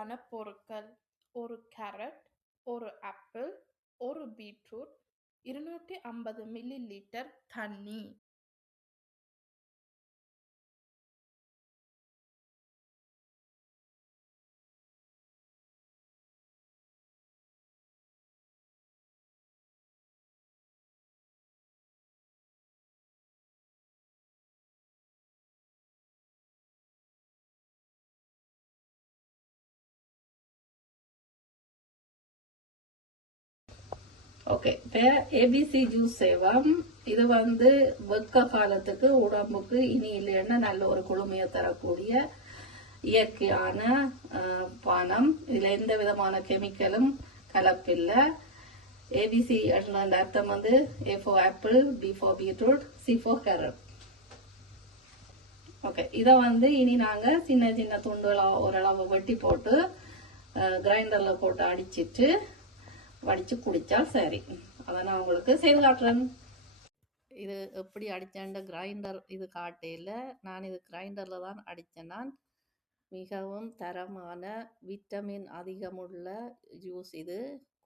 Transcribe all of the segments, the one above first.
தேவையான பொருட்கள்: ஒரு கேரட், ஒரு ஆப்பிள், ஒரு பீட்ரூட், 250 மில்லி லிட்டர் தண்ணி. ஓகே, இப்போ ஏபிசி ஜூஸ் செய்வோம். இது வெக்க காலத்துக்கு உடம்புக்கு இனி இல்லைன்னா நல்ல ஒரு குளுமையை தரக்கூடிய இயற்கையான பானம். இதுல எந்த விதமான கெமிக்கலும் கலப்பில்லை. ஏபிசி அர்த்தம் A for apple, B for beetroot, C for carrot. Okay, இதை இனி நாங்க சின்ன சின்ன துண்டுகளா ஓரளவு வெட்டி போட்டு கிரைண்டர்ல போட்டு அடிச்சிட்டு வடிச்சு குடிச்சா சரி. அதை நான் உங்களுக்கு செய்து காட்டுறேன். இது எப்படி அடித்தேன் கிரைண்டர் இது காட்டையில் நான் இது கிரைண்டரில் தான் அடித்தேன். நான் மிகவும் தரமான விட்டமின் அதிகமுள்ள ஜூஸ் இது.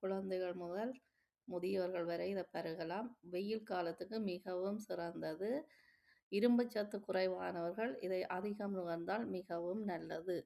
குழந்தைகள் முதல் முதியவர்கள் வரை இதை பருகலாம். வெயில் காலத்துக்கு மிகவும் சிறந்தது. இரும்பு சத்து குறைவானவர்கள் இதை அதிகம் நுகர்ந்தால் மிகவும் நல்லது.